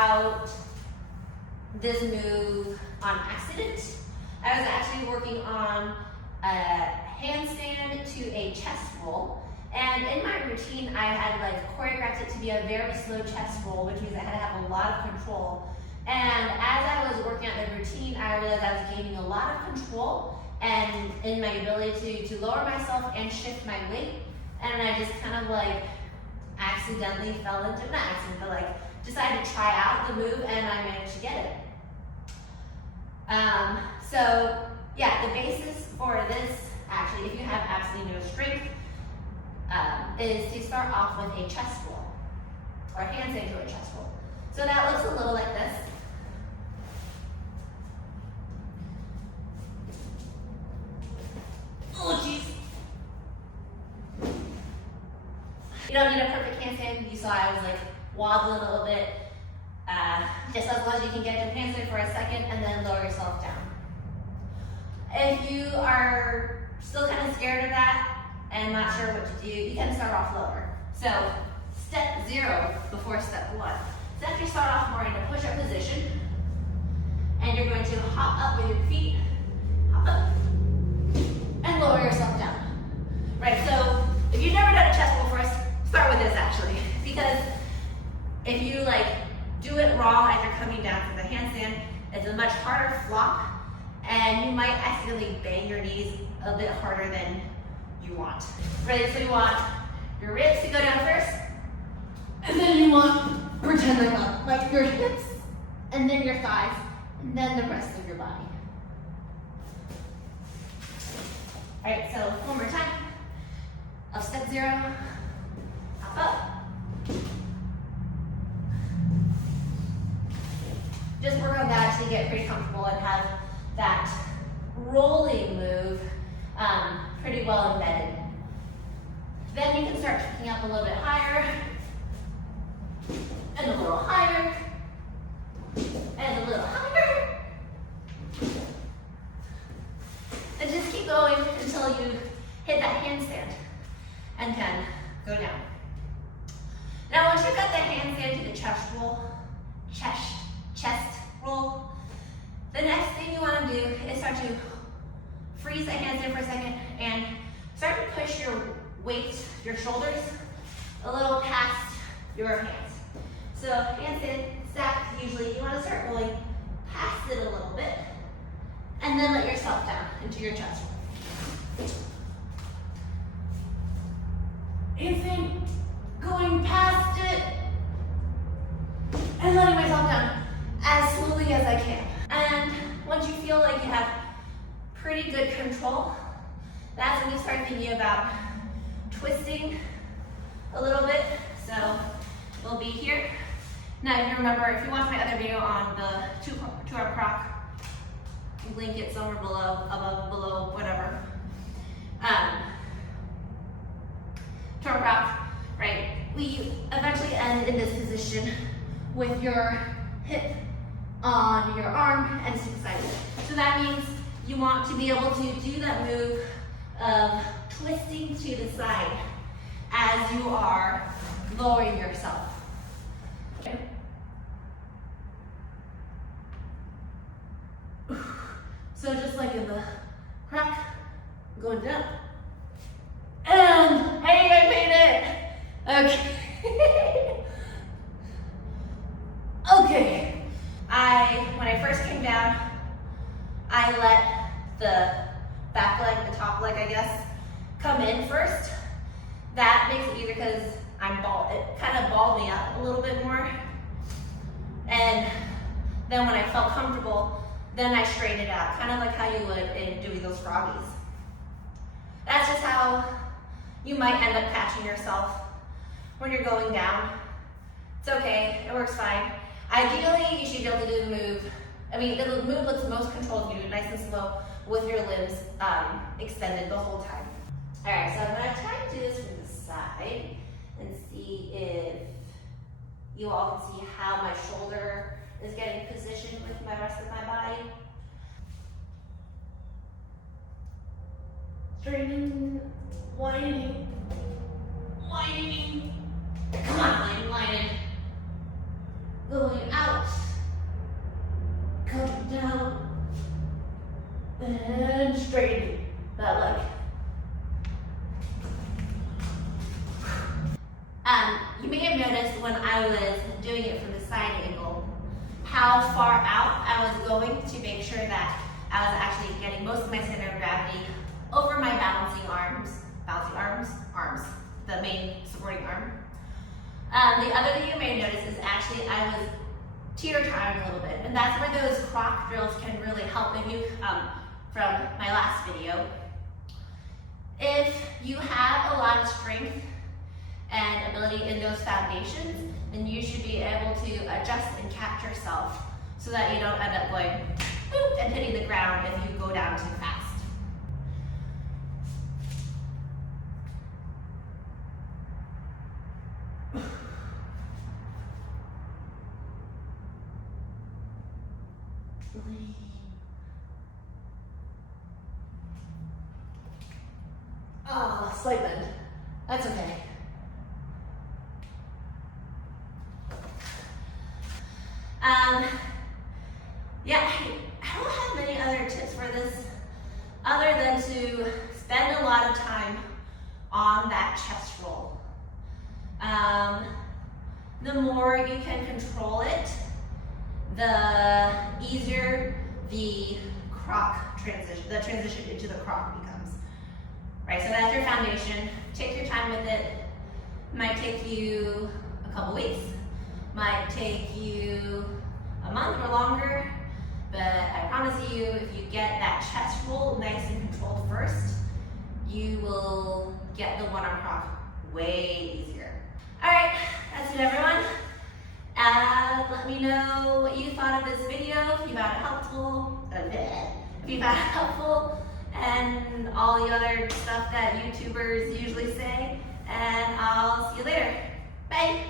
out this move on accident. I was actually working on a handstand to a chest roll. And in my routine, I had like choreographed it to be a very slow chest roll, which means I had to have a lot of control. And as I was working out the routine, I realized I was gaining a lot of control and in my ability to lower myself and shift my weight. And I just kind of like accidentally fell into, not accident, but like decided to try out the move, and I managed to get it. So yeah, the basis for this, actually, if you have absolutely no strength, is to start off with a chest roll, or handstand to a chest roll. So that looks a little like this. Oh, jeez. You don't need a perfect handstand. You saw I was like wobbling a little bit. Just as long as you can get to handstand for a second and then lower yourself down. If you are still kind of scared of that and not sure what to do, you can start off lower. So step 0 before step 1. So after you start off more in a push-up position, and you're going to hop up with your feet, hop up, and lower yourself down. Right, so if you've never done a chest roll first, start with this actually, because if you like do it wrong as you're coming down from the handstand, it's a much harder flop, and you might accidentally bang your knees a bit harder than you want. Right, so you want your ribs to go down first, and then you want pretend like your hips, and then your thighs, and then the rest of your body. All right, so one more time. Of step 0, hop up. Just work on that to get pretty comfortable and have that rolling move pretty well embedded. Then you can start kicking up a little bit higher, and a little higher, and a little higher. And just keep going until you hit that handstand and then go down. Now once you've got the handstand to the chest roll, the next thing you want to do is start to freeze the handstand for a second and start to push your weight, your shoulders, a little past your hands. So handstand stack, usually you want to start rolling past it a little bit and then let yourself down into your chest roll. Handstand, going past it and letting myself down as slowly as I can. And once you feel like you have pretty good control, that's when you start thinking about twisting a little bit. So we'll be here. Now you remember, if you watch my other video on the two-arm croc, link it somewhere below, above, below, whatever. Two-arm croc, right? We eventually end in this position with your hip on your arm and stick side. So that means you want to be able to do that move of twisting to the side as you are lowering yourself. Okay. So just like in the croc, going down. And hey, I made it! Okay. Okay. When I first came down, I let the back leg, the top leg, I guess, come in first. That makes it easier because it kind of balled me up a little bit more. And then when I felt comfortable, then I straightened it out, kind of like how you would in doing those froggies. That's just how you might end up catching yourself when you're going down. It's okay, it works fine. Ideally, you should be able to do the move. I mean, the move looks most controlled if you do it nice and slow with your limbs extended the whole time. All right, so I'm gonna try to do this from the side and see if you all can see how my shoulder is getting positioned with my rest of my body. Straightening, widening, widening. Come on, line it. Going out. when I was doing it from the side angle, how far out I was going to make sure that I was actually getting most of my center of gravity over my balancing arms, the main supporting arm. The other thing you may notice is actually I was teeter-tottering a little bit, and that's where those croc drills can really help. If you, from my last video, if you have a lot of strength and ability in those foundations, then you should be able to adjust and catch yourself so that you don't end up going boop and hitting the ground if you go down too fast. Oh, slight bend. That's okay. Yeah, I don't have many other tips for this other than to spend a lot of time on that chest roll. The more you can control it, the easier the transition into the croc becomes. Right, so that's your foundation. Take your time with it. Might take you a couple weeks, might take you a month or longer, but I promise you, if you get that chest roll nice and controlled first, you will get the one-arm croc way easier. All right, that's it, everyone. Let me know what you thought of this video, if you found it helpful, and all the other stuff that YouTubers usually say, and I'll see you later. Bye.